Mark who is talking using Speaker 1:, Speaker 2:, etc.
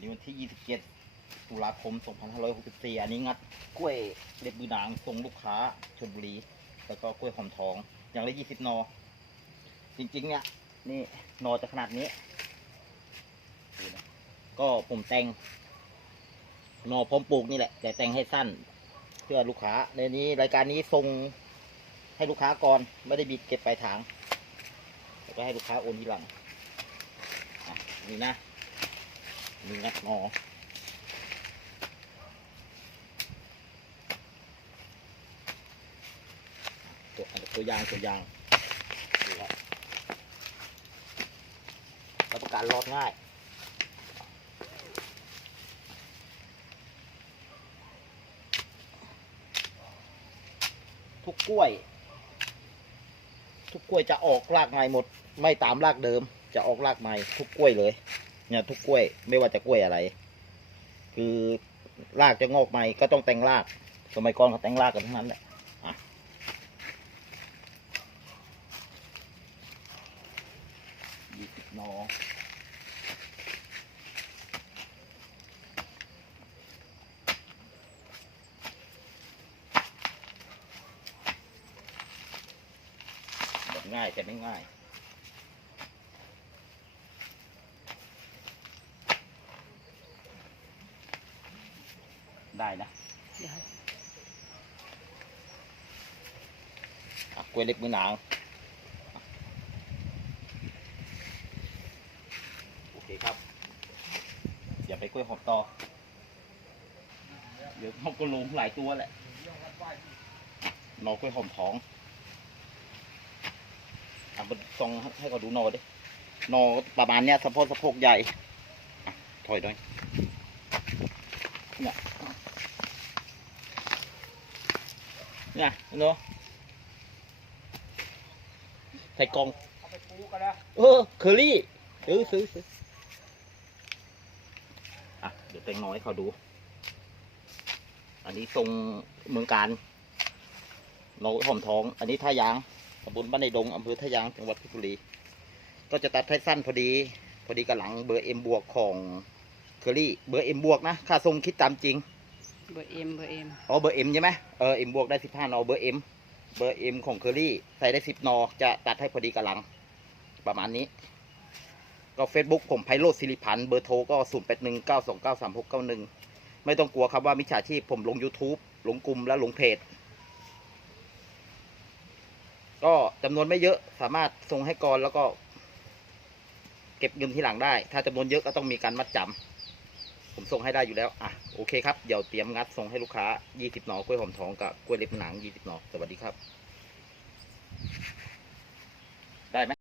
Speaker 1: วันนี้วันที่ 27 ตุลาคม 2564 อันนี้งัดกล้วยเล็บมือนางส่งลูกค้าชลบุรี แล้วก็กล้วยหอมทอง อย่างละ 20 นอ จริงๆเนี่ยนี่นอจะขนาดนี้ ก็ผมแต่ง นอพร้อมปลูกนี่แหละ แต่แต่งให้สั้น เพื่อลูกค้า ในนี้รายการนี้ส่งให้ลูกค้าก่อน ไม่ได้บิดเก็บปลายทาง แล้วก็ให้ลูกค้าโอนทีหลังนี่นะ มีงัดงอตัวตัวอยางตัวอยางรับรับประกันรอดง่ายทุกกล้วย ทุกกล้วยจะออกรากใหม่หมด ไม่ตามรากเดิม จะออกรากใหม่ทุกกล้วยเลย เนี่ยทุกกล้วยไม่ว่าจะกล้วยอะไร คือรากจะงอกใหม่ก็ต้องแต่งราก สมัยก่อนเขาแต่งรากกันทั้งนั้นแหละอะยี่สิบนอง่ายแต่ไม่ง่าย ได้นะ
Speaker 2: เดี๋ยว
Speaker 1: อะกล้วยเล็กมือหนางโอเคครับอย่าไปกล้วยหอมต่อ เดี๋ยวเขาก็ลงหลายตัวแหละนอกล้วยหอมท้องทำเป็นทรงให้เขาดูนอดินอประมาณเนี้ยสะโพกสะโพกใหญ่อะถอยหน่อยเนี่ยเนี่ยเนาะใส่กล่อง
Speaker 3: เอาไปปูกันแล้ว
Speaker 1: เออเคอรี่ซื้อซื้อซื้ออะเดี๋ยวแตงน้อยให้เขาดู อันนี้ตรงเมืองการนกหอมทอง อันนี้ท่ายางตำบลบ้านในดงอำเภอท่ายางจังหวัดเพชรบุรี ก็จะตัดให้สั้นพอดี พอดีกับหลังเบอร์เอ็มบวกของเคอรี่ เบอร์เอ็มบวกนะ ค่าทรงคิดตามจริง
Speaker 2: เบอร์เอ็มเบอร์เอ็ม
Speaker 1: อ๋อเบอร์เอ็มใช่ไหมเออเอ็มบวกได้สิบห้านอเบอร์เอ็มเบอร์เอ็มของเคอรี่ใส่ได้สิบนอจะตัดให้พอดีกับหลัง ประมาณนี้ ก็เฟซบุ๊กผมไพโรธสิริพันธ์เบอร์โทรก็ศูนย์แปดหนึ่งเก้าสองเก้าสามหกเก้าหนึ่งไม่ต้องกลัวครับว่ามิจฉาชีพผมลง YouTube ลงกลุ่มและลงเพจก็จำนวนไม่เยอะสามารถส่งให้ก่อนแล้วก็ เก็บเงินที่หลังได้ ถ้าจำนวนเยอะก็ต้องมีการมัดจำ ส่งให้ได้อยู่แล้ว อะ โอเคครับ เดี๋ยวเตรียมงัดส่งให้ลูกค้า 20 หน่อกล้วยหอมทองกับกล้วยเล็บหนัง 20 หน่อสวัสดีครับ ได้ไหม